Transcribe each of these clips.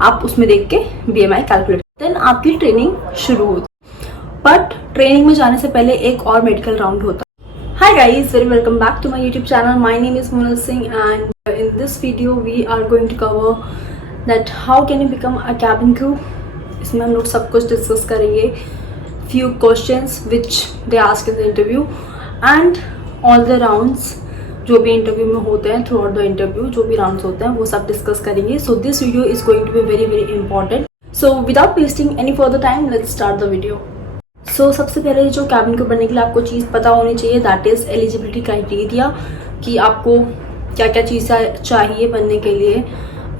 आप उसमें देख के BMI कैलकुलेट, देन आपकी ट्रेनिंग शुरू होती है। बट ट्रेनिंग में जाने से पहले एक और मेडिकल राउंड होता है। Hi guys, very welcome back to my YouTube channel. My name is Monal Singh and in this video we are going to cover that how can you become a cabin crew. इसमें हम लोग सब कुछ discuss करेंगे, few questions which they ask in the interview and all the rounds जो भी interview में होते हैं, थ्रू आउट द इंटरव्यू जो भी राउंड्स होते हैं वो सब डिस्कस करेंगे। So this video is going to be very very important. So without wasting any further time let's start the video. So सबसे पहले जो कैबिन क्रू बनने के लिए आपको चीज़ पता होनी चाहिए, दैट इज एलिजिबिलिटी क्राइटेरिया, कि आपको क्या क्या चीज़ चाहिए बनने के लिए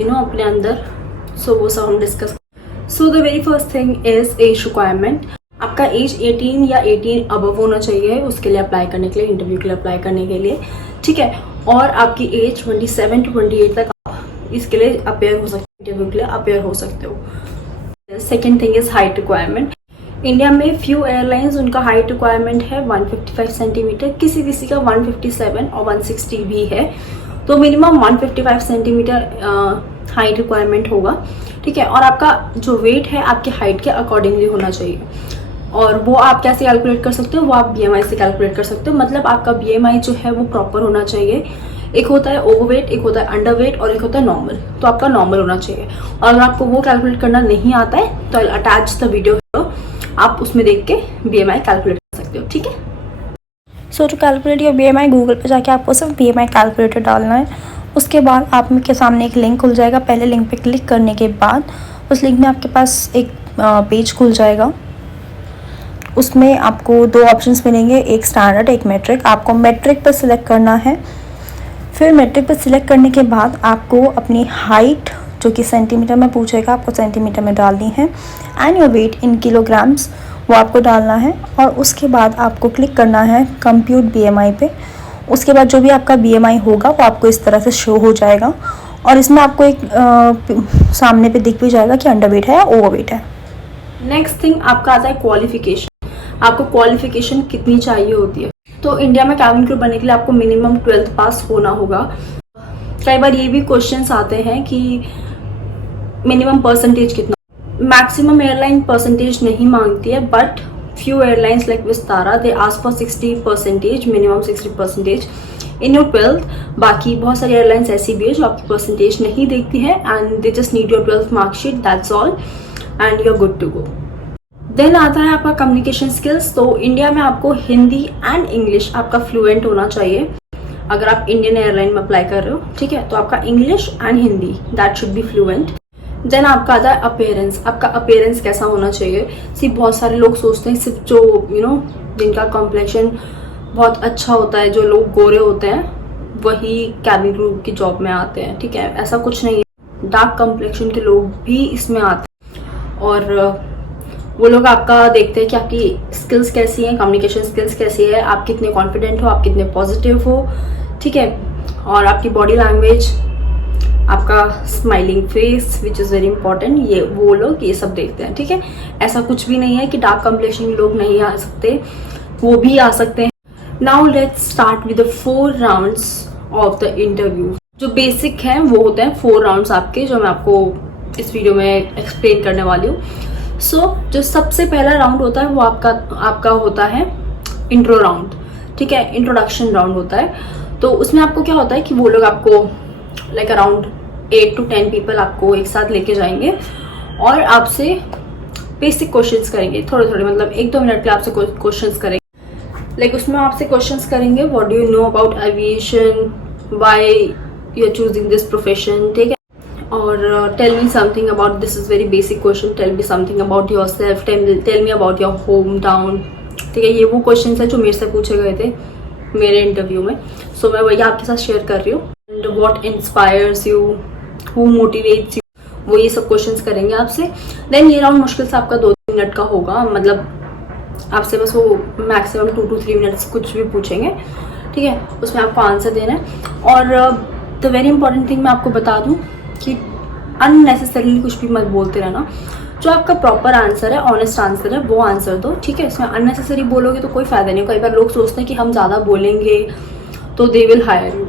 अपने अंदर। सो वो सब हम discuss. So the very first thing is age requirement. आपका एज 18 या 18 अबव होना चाहिए उसके लिए अप्लाई करने के लिए, इंटरव्यू के लिए अप्लाई करने के लिए, ठीक है। और आपकी एज 27 to 28 तक आप इसके लिए अपेयर हो सकते हो, इंटरव्यू के लिए अपेयर हो सकते हो। Second thing is height requirement. India में फ्यू एयरलाइंस उनका हाइट रिक्वायरमेंट है 155 सेंटीमीटर, किसी किसी का 157 और 160 भी है, तो मिनिमम 155 सेंटीमीटर हाइट रिक्वायरमेंट होगा, ठीक है। और आपका जो वेट है आपके हाइट के अकॉर्डिंगली होना चाहिए, और वो आप कैसे कैलकुलेट कर सकते हो, वो आप BMI से कैलकुलेट कर सकते हो। मतलब आपका BMI जो है वो प्रॉपर होना चाहिए। एक होता है ओवरवेट, एक होता है अंडरवेट और एक होता है नॉर्मल, तो आपका नॉर्मल होना चाहिए। और अगर आपको वो कैलकुलेट करना नहीं आता है तो अटैच द वीडियो, आप उसमें देख के BMI कैलकुलेट कर सकते हो, ठीक है। So to calculate your BMI, Google पे जाके आपको सिर्फ BMI कैलकुलेटर डालना है। उसके बाद आपके सामने एक लिंक खुल जाएगा। पहले लिंक पे क्लिक करने के बाद उस लिंक में आपके पास एक पेज खुल जाएगा। उसमें आपको दो ऑप्शंस मिलेंगे, एक स्टैंडर्ड एक मेट्रिक। आपको मेट्रिक पर सिलेक्ट करना है। फिर मेट्रिक पर सिलेक्ट करने के बाद आपको अपनी हाइट जो कि सेंटीमीटर में पूछेगा, आपको सेंटीमीटर में डालनी है, and your weight in kilograms वो आपको डालना है। और उसके बाद आपको क्लिक करना है कंप्यूट BMI पे। उसके बाद जो भी आपका BMI होगा वो आपको इस तरह से शो हो जाएगा, और इसमें आपको एक सामने पे दिख भी जाएगा कि अंडरवेट है या ओवरवेट है। नेक्स्ट थिंग आपका आता है क्वालिफिकेशन। आपको क्वालिफिकेशन कितनी चाहिए होती है। तो इंडिया में कैबिन क्रू बनने के लिए आपको मिनिमम 12th पास होना होगा। कई बार ये भी क्वेश्चंस आते हैं कि मिनिमम परसेंटेज कितना। मैक्सिमम एयरलाइन परसेंटेज नहीं मांगती है, but few airlines like Vistara they ask for 60%, minimum 60% in your 12th। बाकी बहुत सारी एयरलाइंस ऐसी भी है जो आपकी परसेंटेज नहीं देखती है, and they just need your 12th marksheet, that's all, and you are good to go. Then आता है आपका कम्युनिकेशन स्किल्स। तो इंडिया में आपको हिंदी एंड इंग्लिश आपका फ्लुएंट होना चाहिए। अगर आप इंडियन एयरलाइन में अप्लाई कर रहे हो, ठीक है, तो आपका English and Hindi that should be fluent. Then आपका आता है अपीयरेंस। आपका अपीयरेंस कैसा होना चाहिए। सिर्फ बहुत सारे लोग सोचते हैं सिर्फ जो जिनका कॉम्प्लेक्शन बहुत अच्छा होता है, जो लोग गोरे होते हैं, वही कैबिन क्रू की जॉब में आते हैं, ठीक है। ऐसा कुछ नहीं है, डार्क कॉम्प्लेक्शन के लोग भी इसमें आते हैं, और वो लोग आपका देखते हैं कि आपकी स्किल्स कैसी हैं, कम्युनिकेशन स्किल्स कैसी है, आप कितने कॉन्फिडेंट हो, आप कितने पॉजिटिव हो, ठीक है, और आपकी बॉडी लैंग्वेज, आपका smiling face which is very important, ये वो लोग ये सब देखते हैं, ठीक है। ऐसा कुछ भी नहीं है कि डार्क कॉम्प्लेक्शन लोग नहीं आ सकते, वो भी आ सकते हैं। Now let's start with the 4 rounds of the interview. जो बेसिक हैं वो होते हैं 4 राउंड्स आपके, जो मैं आपको इस वीडियो में एक्सप्लेन करने वाली हूँ। सो जो सबसे पहला राउंड होता है वो आपका होता है इंट्रो राउंड, ठीक है, इंट्रोडक्शन राउंड होता है। तो उसमें आपको क्या होता है कि वो लोग आपको लाइक अराउंड 8 to 10 पीपल आपको एक साथ लेके जाएंगे और आपसे बेसिक क्वेश्चंस करेंगे, थोड़े थोड़े, मतलब 1-2 मिनट के आपसे क्वेश्चंस करेंगे। लाइक उसमें आपसे क्वेश्चंस करेंगे, what do you know about aviation, why you are choosing this profession, ठीक है, और tell me something about, this is very basic question, tell me something about yourself, tell me about your hometown, ठीक है। ये वो question है जो मेरे से पूछे गए थे मेरे इंटरव्यू में, सो मैं वही आपके साथ शेयर कर रही हूँ। And what inspires you, who motivates you, वो ये सब क्वेश्चंस करेंगे आपसे। देन ये राउंड मुश्किल से आपका 2-3 मिनट का होगा, मतलब आपसे बस वो मैक्सिमम 2 to 3 मिनट्स कुछ भी पूछेंगे, ठीक है, उसमें आपको आंसर देना है। और द वेरी इंपॉर्टेंट थिंग मैं आपको बता दूँ कि अननेसेसरीली कुछ भी मत बोलते रहना। जो आपका प्रॉपर आंसर है, ऑनेस्ट आंसर है, वो आंसर दो, ठीक है। इसमें अननेसेसरी बोलोगे तो कोई फायदा नहीं। कई बार लोग सोचते हैं कि हम ज़्यादा बोलेंगे तो दे विल हायर यू,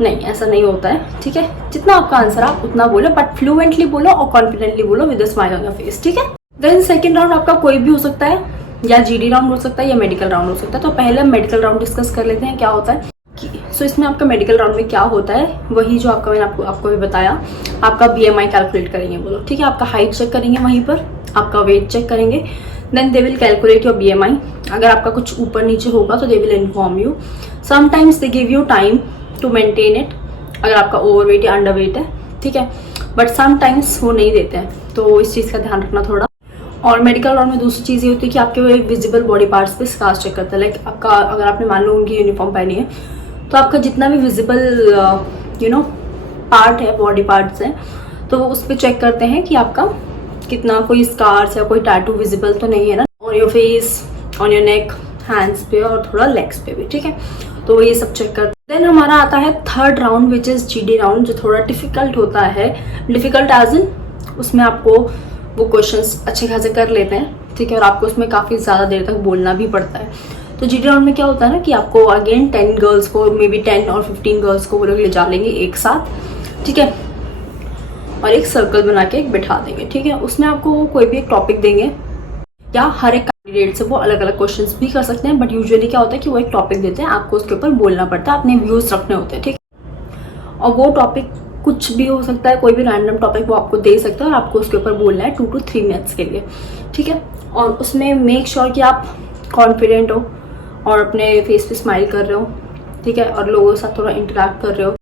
नहीं, ऐसा नहीं होता है, ठीक है। जितना आपका आंसर आप उतना बोलो, बट फ्लुएंटली बोलो और कॉन्फिडेंटली बोलो with a smile on your face, ठीक है। देन सेकंड राउंड आपका कोई भी हो सकता है, या जीडी राउंड हो सकता है या मेडिकल राउंड हो सकता है। तो पहले हम मेडिकल राउंड डिस्कस कर लेते हैं क्या होता है। सो इसमें आपका मेडिकल राउंड में क्या होता है, वही जो आपका मैंने आपको भी बताया। आपका BMI कैलकुलेट करेंगे, बोलो, ठीक है। आपका हाइट चेक करेंगे, वहीं पर आपका वेट चेक करेंगे। Then they will calculate your BMI। अगर आपका कुछ ऊपर नीचे होगा तो they will inform you. Sometimes they give you time to maintain it, अगर आपका ओवरवेट या अंडरवेट है, ठीक है। बट समटाइम्स वो नहीं देते हैं, तो इस चीज़ का ध्यान रखना थोड़ा। और मेडिकल राउंड में दूसरी चीज़ ये होती है कि आपके विजिबल बॉडी पार्ट्स पे स्कार्स चेक करता है। लाइक आपका, अगर आपने मान लो उनकी यूनिफॉर्म पहनी है, तो आपका जितना भी विजिबल पार्ट है, बॉडी पार्ट्स हैं, तो वो उस पर चेक करते हैं कि आपका कितना कोई स्कार्स या कोई टैटू विजिबल तो नहीं है ना on your face, on your neck, hands पे और थोड़ा लेग्स पे भी, ठीक है। तो वो ये सब चेक करते हैं। देन हमारा आता है third round which is GD round, जो थोड़ा डिफिकल्ट होता है। डिफिकल्ट एज इन उसमें आपको वो क्वेश्चंस अच्छे खासे कर लेते हैं, ठीक है। और आपको उसमें काफ़ी ज़्यादा देर तक बोलना भी पड़ता है। तो GD राउंड में क्या होता है ना कि आपको अगेन 10 गर्ल्स को, मे बी 10 और 15 गर्ल्स को वो लोग ले जा लेंगे एक साथ, ठीक है, और एक सर्कल बना के बिठा देंगे, ठीक है। उसमें आपको कोई भी एक टॉपिक देंगे, या हर एक कैंडिडेट से वो अलग अलग क्वेश्चंस भी कर सकते हैं, बट यूजुअली क्या होता है कि वो एक टॉपिक देते हैं, आपको उसके ऊपर बोलना पड़ता है, अपने व्यूज रखने होते हैं, ठीक है। और वो टॉपिक कुछ भी हो सकता है, कोई भी रैंडम टॉपिक वो आपको दे सकता है और आपको उसके ऊपर बोलना है 2 to 3 मिनट्स के लिए, ठीक है। और उसमें मेक श्योर कि आप कॉन्फिडेंट हो और अपने फेस पे स्माइल कर रहे हो, ठीक है, और लोगों के साथ थोड़ा इंटरेक्ट कर रहे हो।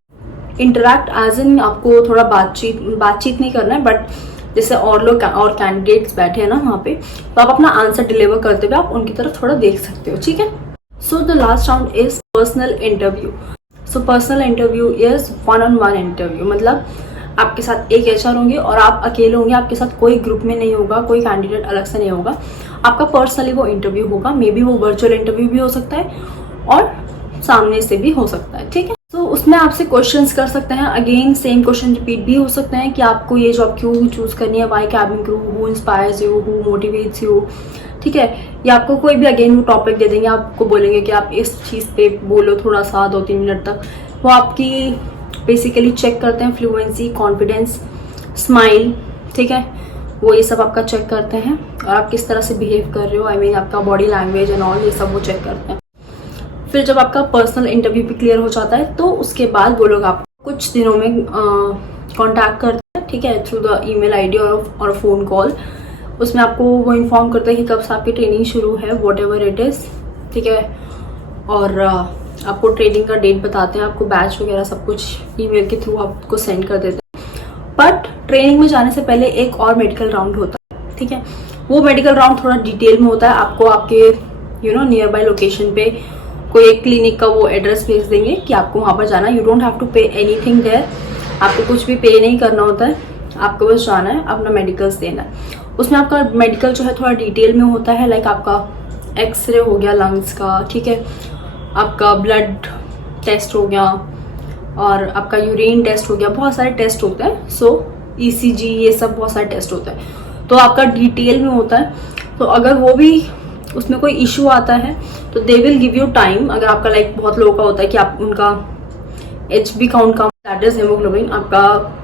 इंटरेक्ट एज इन आपको थोड़ा बातचीत नहीं करना है, बट जैसे और लोग और कैंडिडेट्स बैठे हैं ना वहाँ पे, तो आप अपना आंसर डिलीवर करते हुए आप उनकी तरफ थोड़ा देख सकते हो, ठीक है। So the last round is personal interview. So personal interview is 1-on-1 interview, मतलब आपके साथ एक HR होंगे और आप अकेले होंगे, आपके साथ कोई ग्रुप में नहीं होगा, कोई कैंडिडेट अलग से नहीं होगा, आपका पर्सनली वो इंटरव्यू होगा। मे बी वो वर्चुअल इंटरव्यू भी हो सकता है और सामने से भी हो सकता है, ठीक है। तो उसमें आपसे क्वेश्चंस कर सकते हैं, अगेन सेम क्वेश्चन रिपीट भी हो सकते हैं कि आपको ये जॉब क्यों चूज करनी है, why cabin crew, who inspires you, who motivates you, ठीक है। या आपको कोई भी अगेन वो टॉपिक दे देंगे, आपको बोलेंगे कि आप इस चीज़ पे बोलो थोड़ा सा 2-3 मिनट तक। वो आपकी बेसिकली चेक करते हैं फ्लुएंसी, कॉन्फिडेंस, स्माइल, ठीक है। वो ये सब आपका चेक करते हैं और आप किस तरह से बिहेव कर रहे हो, आई मीन आपका बॉडी लैंग्वेज एंड ऑल, ये सब वो चेक करते हैं। फिर जब आपका पर्सनल इंटरव्यू भी क्लियर हो जाता है, तो उसके बाद वो लोग आपको कुछ दिनों में कांटेक्ट करते हैं, ठीक है, थ्रू द ईमेल ID और फ़ोन कॉल। उसमें आपको वो इन्फॉर्म करते हैं कि कब से आपकी ट्रेनिंग शुरू है, वॉट एवर इट इज़, ठीक है। और आपको ट्रेनिंग का डेट बताते हैं, आपको बैच वगैरह सब कुछ ईमेल के थ्रू आपको सेंड कर देते हैं। बट ट्रेनिंग में जाने से पहले एक और मेडिकल राउंड होता है, ठीक है। वो मेडिकल राउंड थोड़ा डिटेल में होता है। आपको आपके नियर बाय लोकेशन पे कोई एक क्लिनिक का वो एड्रेस भेज देंगे कि आपको वहाँ पर जाना है। You don't have to pay anything there, आपको कुछ भी पे नहीं करना होता है, आपको बस जाना है, अपना मेडिकल्स देना है। उसमें आपका मेडिकल जो है थोड़ा डिटेल में होता है, लाइक आपका एक्सरे हो गया लंग्स का, ठीक है, आपका ब्लड टेस्ट हो गया और आपका यूरिन टेस्ट हो गया, बहुत सारे टेस्ट होते हैं। सो ECG, ये सब बहुत सारे टेस्ट होते हैं, तो आपका डिटेल में होता है। तो अगर वो भी उसमें कोई इशू आता है तो they will give you time. अगर आपका लाइक बहुत लोगों का होता है कि आप उनका HB count come, that is haemoglobin, आपका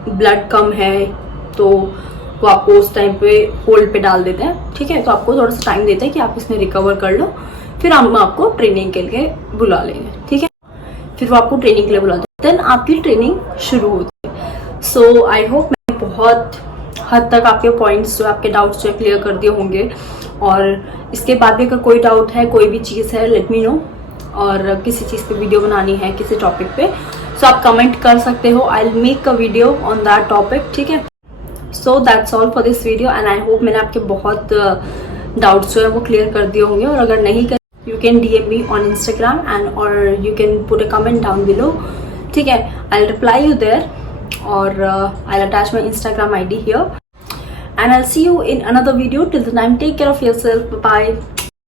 ब्लड कम है, तो वो आपको उस टाइम पे होल्ड पे डाल देते हैं, ठीक है। तो आपको थोड़ा सा टाइम देते हैं कि आप इसमें रिकवर कर लो, फिर हम आपको ट्रेनिंग के लिए बुला लेंगे, ठीक है। फिर वो आपको ट्रेनिंग के लिए बुलाते हैं, देन आपकी ट्रेनिंग शुरू होती है। सो आई होप मैंने बहुत हद तक आपके पॉइंट्स जो आपके डाउट्स जो क्लियर कर दिए होंगे। और इसके बाद भी अगर कोई डाउट है, कोई भी चीज़ है, लेट मी नो। और किसी चीज़ पे वीडियो बनानी है, किसी टॉपिक पे, सो आप कमेंट कर सकते हो, I will make a video on that topic, ठीक है। So that's all for this video and I hope मैंने आपके बहुत डाउट्स जो है वो क्लियर कर दिए होंगे। और अगर नहीं कर, you can DM me on Instagram and or you can put a comment down below, ठीक है। I'll reply you there or I'll attach my Instagram ID here and I'll see you in another video. Till the time, take care of yourself. Bye bye.